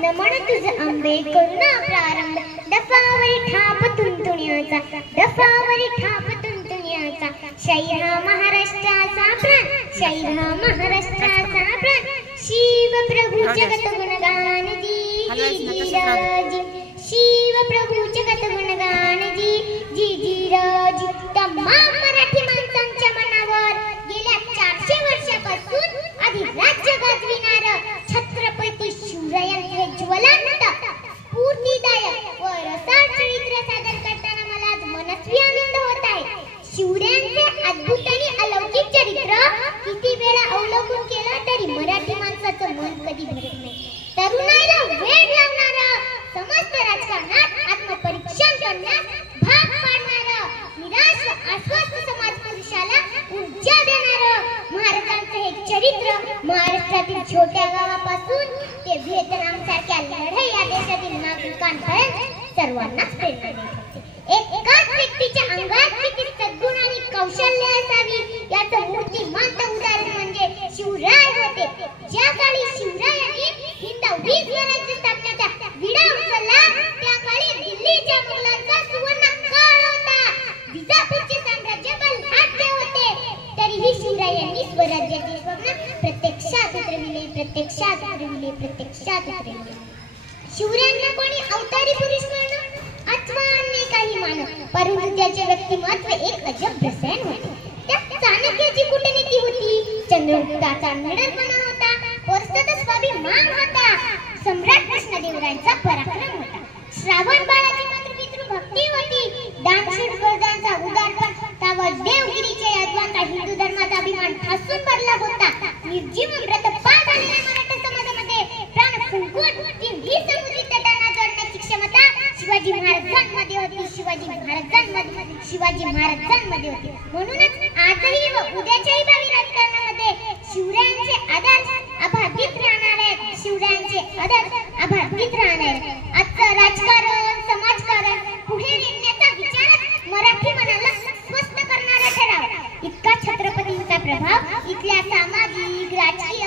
नमन तुझ आंबे करुणा प्रारंभ दफावरी ठाप तुंतुण्याचा दफावरी ठाप तुंतुण्याचा शैर हा महाराष्ट्राचा प्राण शैर हा महाराष्ट्राचा प्राण शिव प्रभू जगत गुणगान जी जी जी राजी शिव प्रभू जगत गुणगान जी जी जी राजी तमाम मराठी माणसांच्या मनावर गेल्या 400 वर्षापासून अधिराज्य गाजविणारं छत्रपती शिवरायांचे ज्वलंत स्फूर्तिदायक व रसाळ चरित्र सादर करताना मला आज मनस्वी आनंद होत आहे. शिवरायांचे अद्भुत आणि अलौकिक चरित्र किती वेळा अवलोकन केलं तरी मराठी माणसाचं मन कधी भरत नाही. तरुणाईला वेळ लावणारं समस्त राजकारणात आत्मपरीक्षण करण्यास भाग पाडणारं निराश अस्वस्थ समाज पुरुषाला ऊर्जा देणारं महाराजांचं हे चरित्र महाराष्ट्रातील छोट्या गावापासून ते व्हिएतनाम सारख्या लढाई देशातील नागरिकांपर्यंत सर्वांनाच प्रेरणा देत होते. एकाच व्यक्तीच्या अंगात किती सद्गुण आणि कौशल्य असावी याचं मूर्तिमंत उदाहरण म्हणजे शिवराय होते. ज्या काळी शिवरायांनी हिंदवी स्वराज्य स्थापनेचा विडा उचलला त्या काळी दिल्लीच्या मुघलांचा सुवर्ण काळ होता. विजापूरचे साम्राज्य बलाढ्य होते. तरीही शिवरायांनी स्वराज्याचे स्वप्न प्रत्यक्षात उतरविले. शिवरायांना कोणी अवतारी पुरुष म्हणून अथवा अन्य काही मानो परंतु त्याचे व्यक्तिमत्व एक अजब रसायन होते. त्यात चाणक्याची कूटनीती होती, चंद्रगुप्ताचा निडरपणा होता, पोरस्तचा स्वाभिमान होता, सम्राट कृष्णदेवरायांचा पराक्रम होता, श्रावण बाळाची मातृपितृ भक्ती होती, दानशूर गरजांचा उदारपण त्यावर देवगिरीच्या यादवांचा हिंदू धर्माचा अभिमान ठासून भरला होता. निर्जीव व्रत पार झालेल्या मराठा समाजामध्ये प्राण फुंकून तिन्ही समुद्री तटांना जोडण्याची क्षमता शिवाजी महाराजांमध्ये होती. म्हणूनच आजही व उद्याच्याही भावी राजकारणामध्ये शिवरायांचे आदर्श अबाधित राहणार आहेत. आजचं राजकारण समाजकारण पुढे नेण्याचा विचार मराठी मनाला स्वस्थ करणारा ठरावा. इतका छत्रपतींचा प्रभाव इथल्या सामाजिक राजकीय